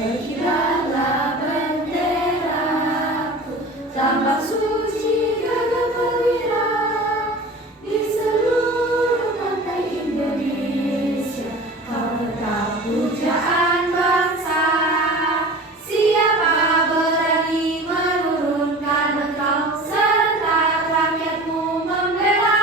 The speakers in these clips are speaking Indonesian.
Berkibarlah benderaku, tambah suci gagah perwira di seluruh pantai Indonesia. Kau tetap pujaan bangsa. Siapa berani menurunkan engkau serta rakyatmu membela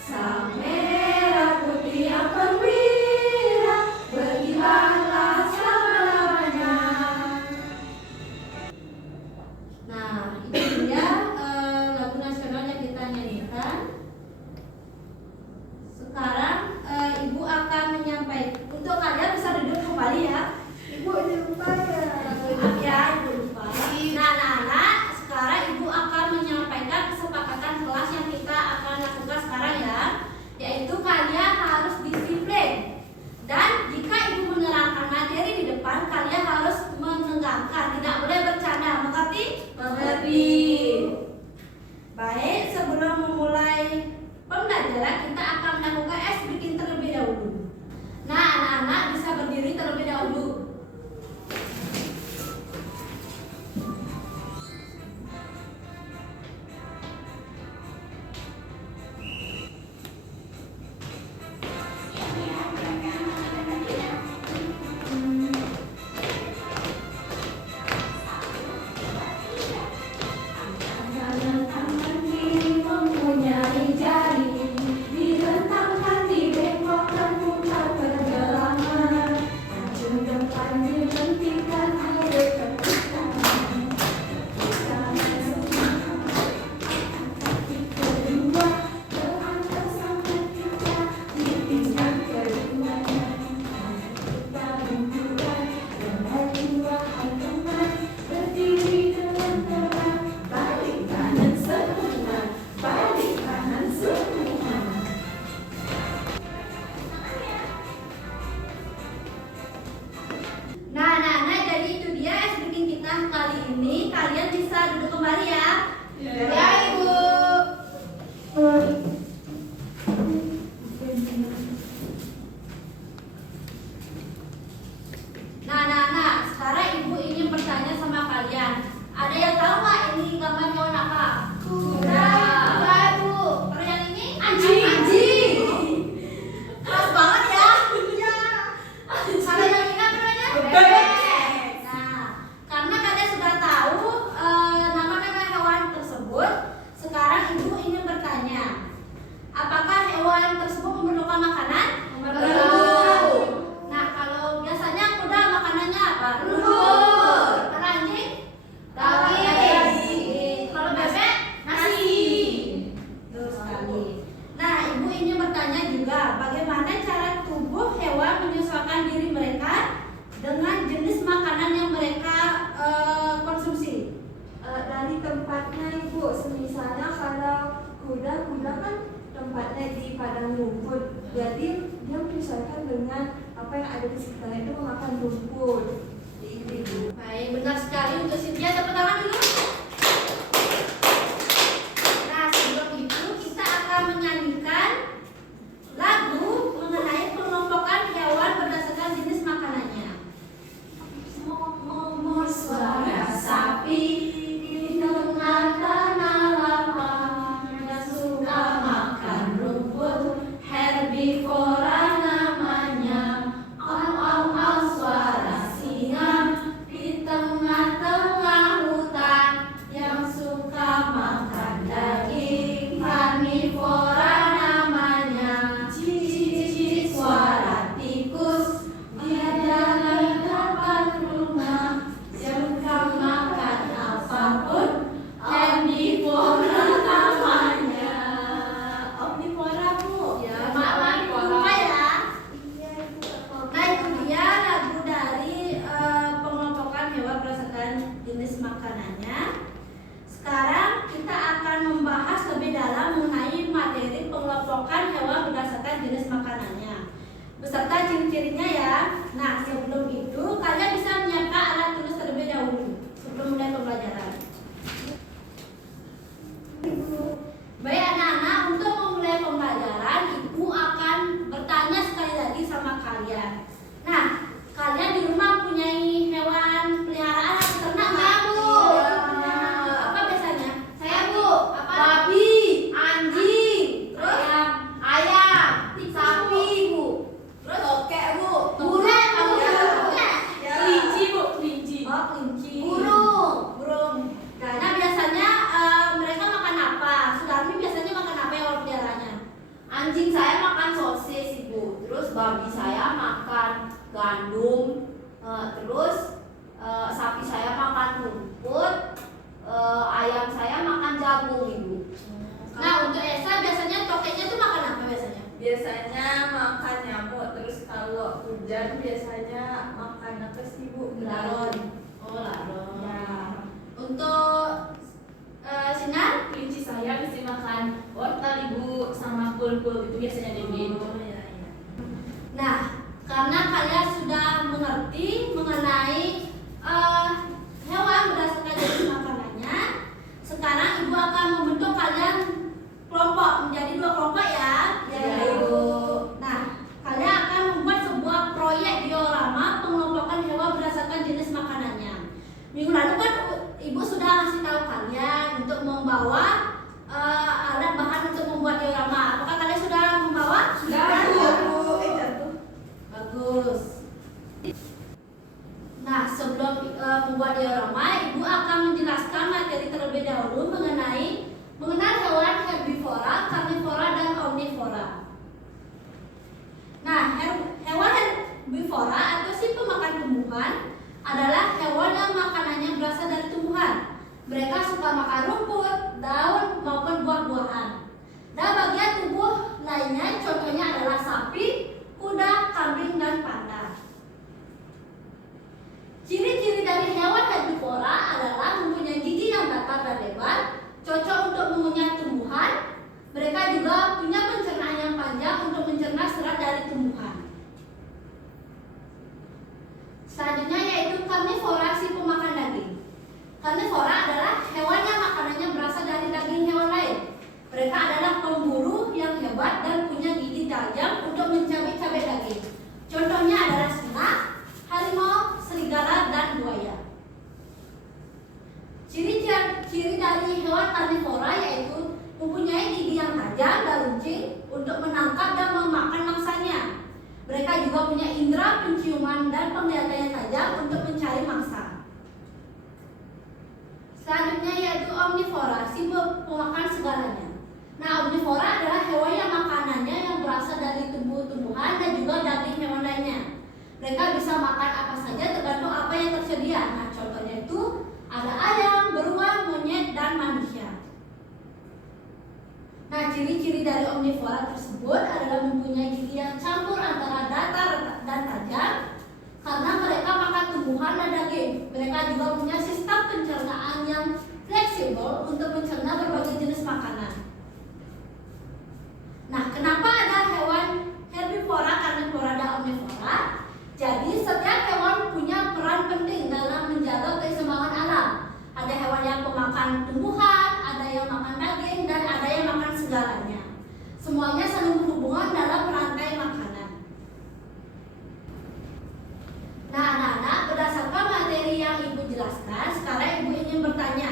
sang merah putih yang perwira, berkibarlah selama-lamanya. Nah, itu dia lagu nasional yang kita nyanyikan. Sekarang Ibu akan menyampaikan. Untuk kalian bisa duduk kembali ya. Ibu lupa ya. Maaf ya, Ibu lupa. Nah, anak-anak, sekarang Ibu akan menyampaikan kesepakatan kelas yang kita akan lakukan sekarang ya. Yaitu kalian harus disiplin. Dan jika Ibu menerangkan materi di depan, kalian harus menegangkan, tidak boleh bercanda. Mengerti? Mengerti. Baik, sebelum memulai pembelajaran, kita akan melakukan ice breaking terlebih dahulu. Nah, anak-anak bisa berdiri terlebih dahulu. Tangan kiri mempunyai jari, direntangkan, dibengkokkan, putar pergelangan. Maju depan dibentikan, ada keputusan. Tangan sebelah, kaki kedua, terangkat sampai kita di pinggang keduanya. Kita benturan dengan dua teman, berdiri dengan tenang. Balik kanan semua, balik kanan semua. Nah, anak-anak, jadi itu dia ice breaking kita kali ini. Kalian bisa duduk kembali ya. Ya, Ibu. Nah, anak-anak, sekarang Ibu ingin bertanya sama kalian. Ada yang tahu nggak ini gambar hewan apa? Kuda. Apa, Ibu? Kalau yang ini? Anjing. Anjing. Keras banget ya. Iya. Kalau yang ini apa namanya? Bebek. Nah, karena kalian sudah tahu nama-nama hewan tersebut, sekarang Ibu ingin bertanya, apakah hewan tersebut memerlukan makanan? Memerlukan. Nah, kalau biasanya kuda makanannya apa? Rumput. Kalau anjing? Daging. Kalau bebek? Nasi. Betul sekali. Nah, Ibu ingin bertanya juga, bagaimana cara tubuh hewan menyesuaikan diri mereka dengan jenis makanan yang mereka konsumsi? Dari tempatnya, Ibu. Misalnya kalau kuda kan tempatnya di padang rumput, jadi dia menyesuaikan dengan apa yang ada di sekitarnya, itu memakan rumput. Itu, Ibu. Baik, benar sekali. Untuk Cynthia, tepuk tangan dulu. Nah, sebelum itu kita akan menyanyikan lagu mengenai pengelompokan hewan berdasarkan jenis makanannya. Momor suara sapi di tengah tanah lapang yang suka makan rumput, herbivora namanya. Au au au suara singa di tengah-tengah hutan yang suka makan daging, karnivora namanya. Cici suara tikus di dalam depan rumah yang suka makan apapun, herbivora namanya. Omnivora, Bu. Ya, maaf lupa ya. Iya, Ibu. Nah, itu dia lagu dari pengelompokan hewan berdasarkan jenis makanannya. Sekarang kita akan membahas lebih dalam mengenai materi pengelompokan hewan berdasarkan jenis makanannya, beserta ciri-cirinya ya. Nah, sebelum itu kalian bisa menyiapkan alat tulis terlebih dahulu sebelum mulai pembelajaran. Baik anak-anak, untuk memulai pembelajaran, Ibu akan bertanya sekali lagi sama kalian. Nah, kalian di rumah punya bergabung Ibu. Nah untuk Esa biasanya tokeknya tuh makan apa biasanya? Biasanya makan nyamuk, terus kalau hujan biasanya makan apa sih Bu? Laron. Oh laron. Ya. Untuk Sinar? Kelinci saya mesti makan wortel Ibu sama kul-kul itu biasanya dingin. Ya, ya. Nah, karena kalian sudah mengerti mengenai hewan berdasarkan jenis makanannya, sekarang Ibu akan membentuk kalian kelompok menjadi 2 kelompok ya. Ya, Ibu. Nah, kalian akan membuat sebuah proyek diorama pengelompokan hewan berdasarkan jenis makanannya. Minggu lalu kan Ibu sudah kasih tahu kalian untuk membawa alat bahan untuk membuat diorama. Apakah kalian sudah membawa? Sudah Bu. Jatuh. Bagus. Nah, sebelum membuat diorama, Ibu akan menjelaskan materi terlebih dahulu mengenai mengenal hewan herbivora, karnivora, dan omnivora. Nah, hewan herbivora atau si pemakan tumbuhan adalah hewan yang makanannya berasal dari tumbuhan. Mereka suka makan rumput, daun, maupun buah-buahan. Dan bagian tubuh lainnya contohnya adalah sapi, kuda, kambing, dan panda. Ciri-ciri dari hewan herbivora adalah mempunyai gigi yang datar dan lebar, cocok untuk mengunyah tumbuhan. Mereka juga punya pencernaan yang panjang untuk mencerna serat dari tumbuhan. Selanjutnya yaitu karnivora, si pemakan daging. Karnivora adalah hewan yang makanannya berasal dari daging hewan lain. Mereka adalah pemburu yang hebat dan punya gigi tajam untuk mencabik-cabik daging. Contohnya adalah singa, harimau, serigala, dan buaya. Ciri-ciri dari hewan karnivora yaitu mempunyai gigi yang tajam dan runcing untuk menangkap dan memakan mangsanya. Mereka juga punya indera penciuman dan penglihatan yang tajam untuk mencari mangsa. Selanjutnya yaitu omnivora, si pemakan segalanya. Nah, omnivora adalah hewan yang makanannya yang berasal dari tumbuh-tumbuhan dan juga daging hewan lainnya. Mereka bisa makan apa saja tergantung apa yang tersedia. Nah, contohnya itu ada ayam, beruang, monyet, dan manusia. Nah, ciri-ciri dari omnivora tersebut adalah mempunyai gigi yang campur antara datar dan tajam karena mereka makan tumbuhan dan daging. Mereka juga punya sistem pencernaan yang fleksibel untuk mencerna berbagai jenis makanan. Nah, kenapa ada hewan herbivora, karnivora, dan omnivora? Jadi, setiap hewan punya peran penting dalam menjaga keseimbangan alam. Ada hewan yang pemakan tumbuhan, ada yang makan daging, dan ada yang makan segalanya. Semuanya saling berhubungan dalam rantai makanan. Nah, anak-anak, berdasarkan materi yang Ibu jelaskan, sekarang Ibu ingin bertanya.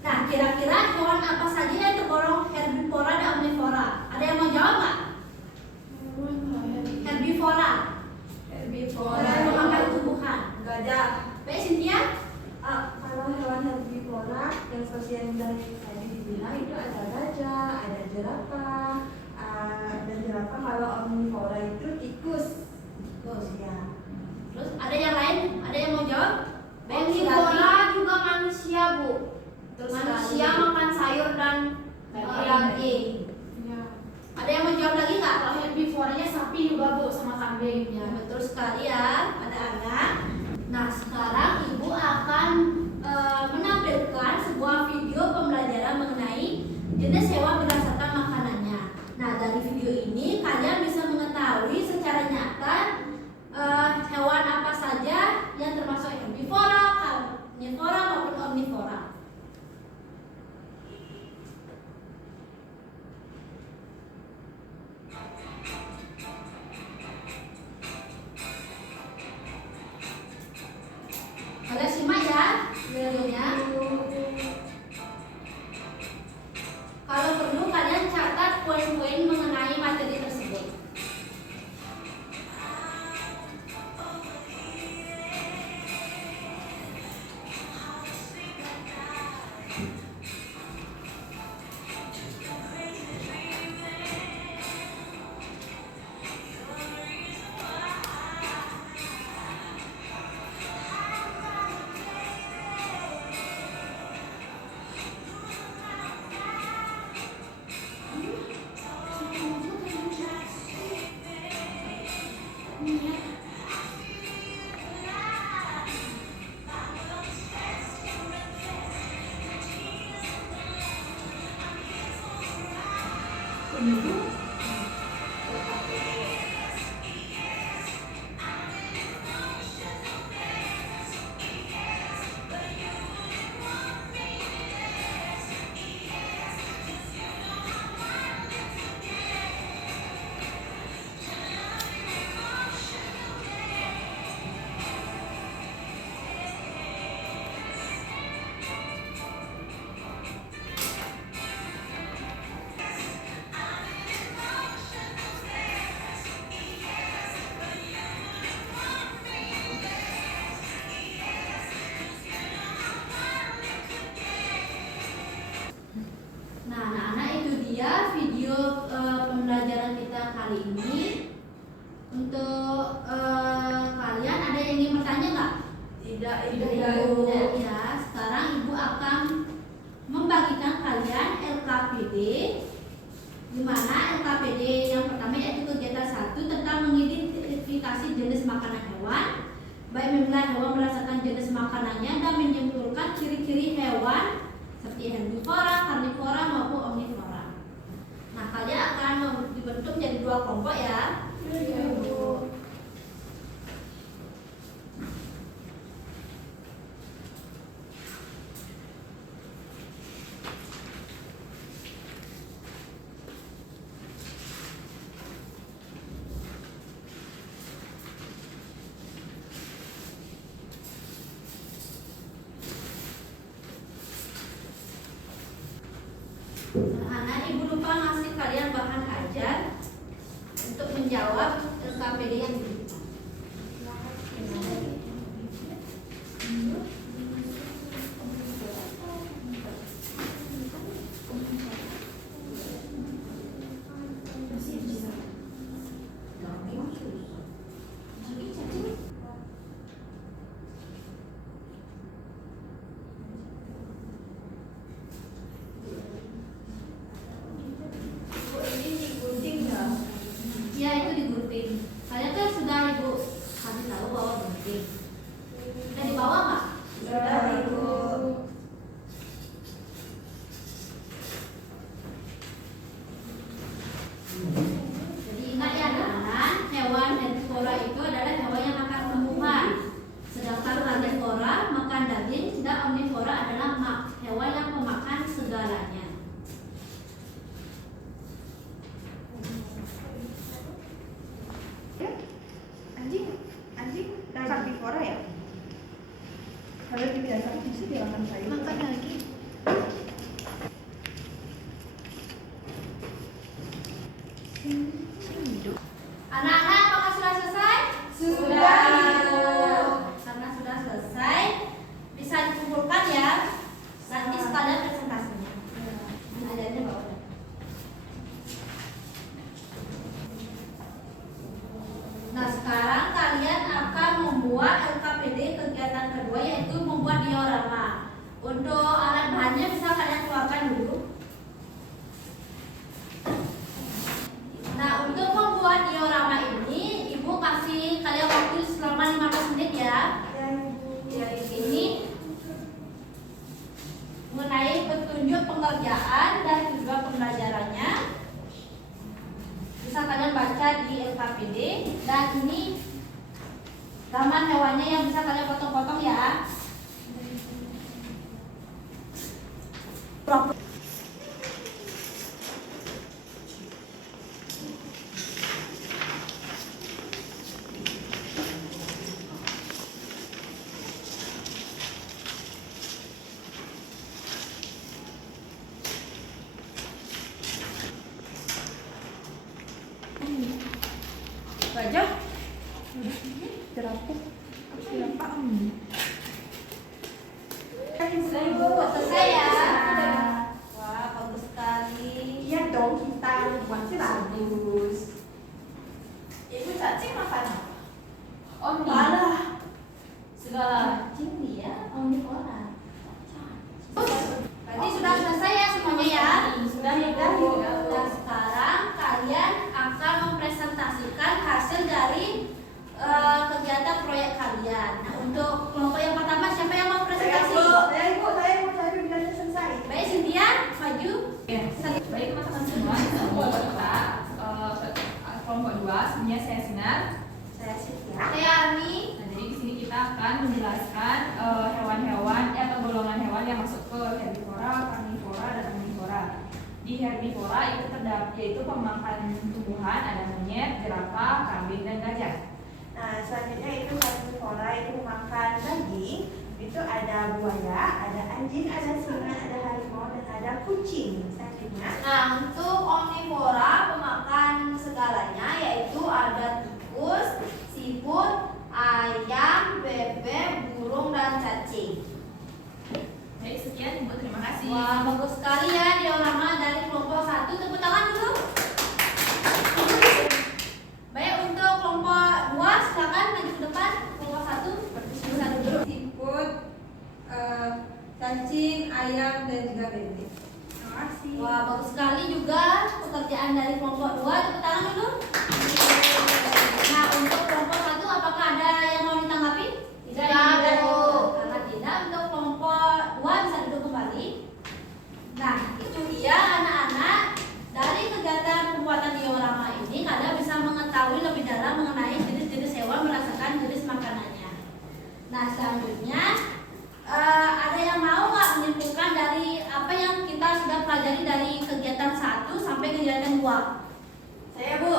Nah, kira-kira hewan apa saja yang tergolong herbivora dan omnivora? Ada yang mau jawab nggak? Herbivora. Herbivora. Pemakan tumbuhan. Gajah. Baik, Cynthia? Kalau hewan herbivora yang seperti yang tadi dibilang itu ada gajah, ada jerapah, dan jerapah. Kalau omnivora itu tikus. Terus ya. Terus ada yang lain? Ada yang mau jawab? Baik, Omnivora Sylvia. juga manusia Bu. Terus Manusia lagi. makan sayur dan Daging. Ya. Ada yang mau jawab lagi nggak? Kalau herbivoranya sapi juga Bu sama kambing. Ya, betul sekali ya, ada anak. Nah, sekarang Ibu akan menampilkan sebuah video pembelajaran mengenai jenis hewan berdasarkan makanannya. Nah, dari video ini kalian bisa mengetahui secara nyata hewan apa saja yang termasuk herbivora, karnivora maupun omnivora. Nah, anak-anak, itu dia video pembelajaran kita kali ini. Untuk kalian ada yang ingin bertanya nggak? Tidak, Tidak ya. Sekarang ibu akan membagikan kalian LKPD, di mana LKPD yang pertama yaitu kegiatan 1 tentang mengidentifikasi jenis makanan hewan, baik menilai hewan berdasarkan jenis makanannya dan menyimpulkan ciri-ciri hewan seperti herbivora, karnivora maupun omnivora. Nah, kalian akan dibentuk jadi 2 kelompok ya. Anak, ibu lupa ngasih kalian bahan ajar untuk menjawab LKPD yang diberikan. Ya, itu digunting. Kalian kan sudah ibu kasih tahu bahwa gunting. Sudah dibawa nggak? Sudah, Ibu. Jadi ingat ya anak-anak, hewan herbivora itu adalah hewan yang makan tumbuhan. Sedangkan karnivora makan daging dan omnivora adalah hewan yang memakan segalanya. Anjing karnivora ya? Kalau dibiasakan bisa dimakan sayur. Makan lagi. Anak-anak, apakah sudah selesai? Sudah, Ibu. Karena sudah selesai, bisa dikumpulkan ya. Nanti sekalian presentasinya. Ajarnya bawa. Nah, sekarang kalian akan membuat LKPD kegiatan kedua, yaitu membuat diorama. Untuk alat bahannya bisa kalian keluarkan dulu. Nah, untuk membuat diorama ini, ibu kasih kalian waktu selama 15 menit ya. Ya, Ibu. Ya, ini mengenai petunjuk pengerjaan dan juga pembelajarannya. Bisa kalian baca di LKPD, dan ini gambar hewannya yang bisa kalian potong-potong ya. Gajah. Jerapah. Jerapah. Sudah ibu selesai ya. Wah, bagus sekali. Iya dong, kita buat bagus. Ibu cacing makan apa? Malah Segala. cacing dia omnivora. Berarti sudah selesai ya semuanya ya. Sudah, Ibu. Dan sekarang kalian akan mempresentasikan hasil dari kegiatan proyek kalian. Nah, untuk kelompok yang pertama siapa yang mau presentasi? Saya Ibu sudah selesai. Baik, Cynthia, maju. Baik teman-teman semua, kita buat Di herbivora itu terdapat yaitu pemakan tumbuhan, ada monyet, jerapah, kambing, dan gajah. Nah, selanjutnya itu karnivora, itu memakan daging. Itu ada buaya, ada anjing, ada singa, ada harimau, dan ada kucing. Selanjutnya. Nah, untuk omnivora pemakan segalanya yaitu ada tikus, siput, ayam, bebek, burung, dan cacing. Baik, sekian Ibu, terima kasih. Wah, bagus sekali ya diorama dari kelompok 1. Tepuk tangan dulu. Baik, untuk kelompok 2 silakan maju ke depan. Kelompok 1 berdiskusi dulu. Siput, cacing, ayam, dan juga bebek. Terima kasih. Wah, bagus sekali juga pekerjaan dari kelompok 2. Tepuk tangan dulu. Nah, untuk kelompok 1 apakah ada yang mau ditanggapi? Tidak, Bu. Karena tidak, untuk kelompok 2 bisa duduk kembali. Nah, itu dia anak-anak, dari kegiatan pembuatan diorama ini kalian bisa mengetahui lebih dalam mengenai jenis-jenis hewan berdasarkan jenis makanannya. Nah, selanjutnya ada yang mau nggak menyimpulkan dari apa yang kita sudah pelajari dari kegiatan 1 sampai kegiatan 2? Saya, Bu.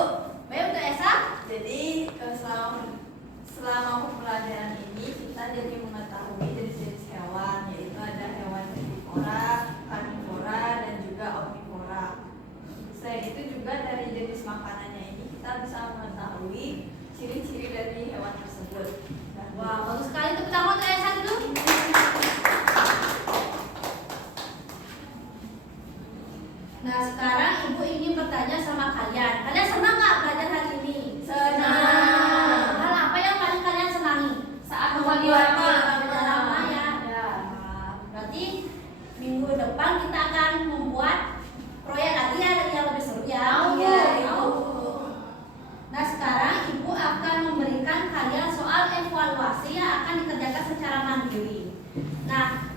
Baik, untuk Esa? Jadi selama pembelajaran ini kita jadi mengetahui jenis-jenis hewan, yaitu ada hewan herbivora, karnivora, dan juga omnivora. Selain itu juga dari jenis makanannya ini kita bisa mengetahui ciri-ciri dari hewan tersebut. Wah, bagus sekali. Tepuk tangan untuk Esa dulu. Nah, sekarang Ibu ingin bertanya sama kalian. Kalian senang nggak belajar hari ini? Senang. Hal apa yang paling kalian senangi? Saat Membuat diorama. diorama ya. Ya. Nah, berarti minggu depan kita akan membuat proyek lagi ya yang lebih seru ya. Mau, Bu. Iya, mau. Nah, sekarang Ibu akan memberikan kalian soal evaluasi yang akan dikerjakan secara mandiri. Nah,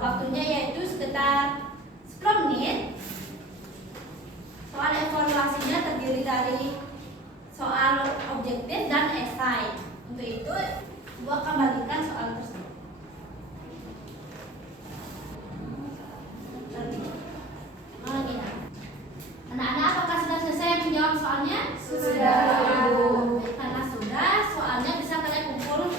waktunya yaitu sekitar 10 menit. Soal evaluasinya terdiri dari soal objektif dan esai. Untuk itu, Ibu akan bagikan soal tersebut. Anak-anak, apakah sudah selesai menjawab soalnya? Sudah, Ibu. Karena sudah, soalnya bisa kalian kumpul.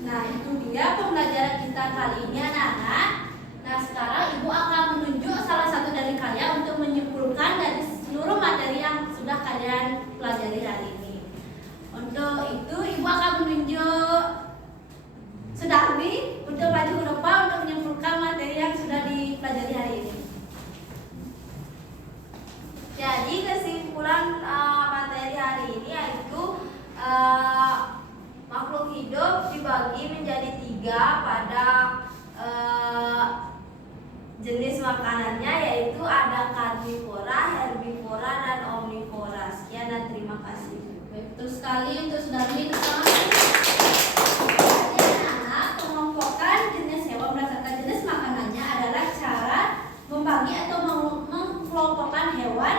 Nah, itu dia pembelajaran kita kali ini anak-anak. Nah, sekarang Ibu akan menunjuk salah satu dari kalian untuk menyimpulkan dari seluruh materi yang sudah kalian pelajari hari ini. Untuk itu, Ibu akan menunjuk Sudarmi untuk maju ke depan untuk menyimpulkan materi yang sudah dipelajari hari ini. Jadi kesimpulan materi hari ini yaitu makhluk hidup dibagi menjadi 3 pada jenis makanannya, yaitu ada karnivora, herbivora, dan omnivora. Sekian dan terima kasih. Baik, betul sekali untuk Sudarmi. Jadi anak-anak, pengelompokan jenis hewan berdasarkan jenis makanannya adalah cara membagi atau mengelompokkan hewan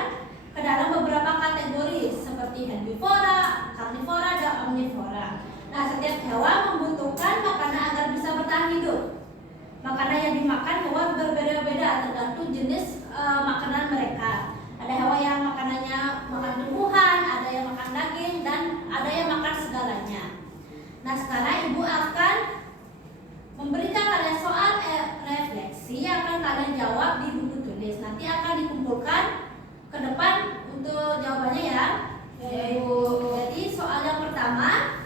ke dalam beberapa kategori seperti herbivora, karnivora, dan omnivora. Nah, setiap hewan membutuhkan makanan agar bisa bertahan hidup. Makanan yang dimakan hewan berbeda-beda tergantung jenis makanan mereka. Ada hewan yang makanannya makan tumbuhan, ada yang makan daging, dan ada yang makan segalanya. Nah, sekarang Ibu akan memberikan kalian soal refleksi yang akan kalian jawab di buku tulis. Nanti akan dikumpulkan ke depan untuk jawabannya ya. Ya, Ibu. Jadi soal yang pertama,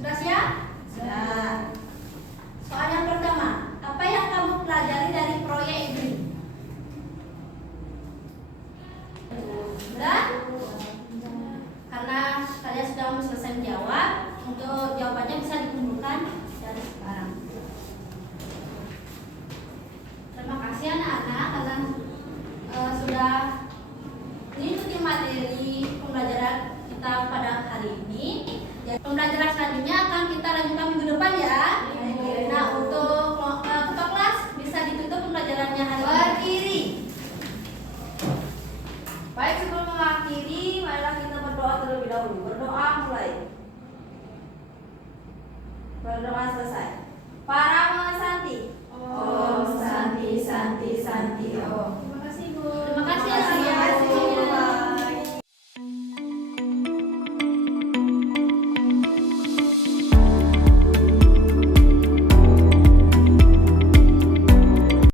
sudah siap? Sudah. Soal yang pertama, apa yang kamu pelajari dari proyek ini? Sudah? Karena kalian sudah selesai menjawab, untuk jawabannya bisa dikumpulkan dari sekarang. Terima kasih anak-anak karena sudah mengikuti materi pembelajaran kita pada hari ini. Pembelajaran selanjutnya akan kita lanjutkan minggu depan ya. Nah, untuk ketua kelas bisa ditutup pembelajarannya hari ini. Berdiri. Baik, sebelum mengakhiri, marilah kita berdoa terlebih dahulu. Berdoa mulai. Berdoa selesai. Para Santi. Om Santi Santi Santi Om. Terima kasih Bu. Terima kasih.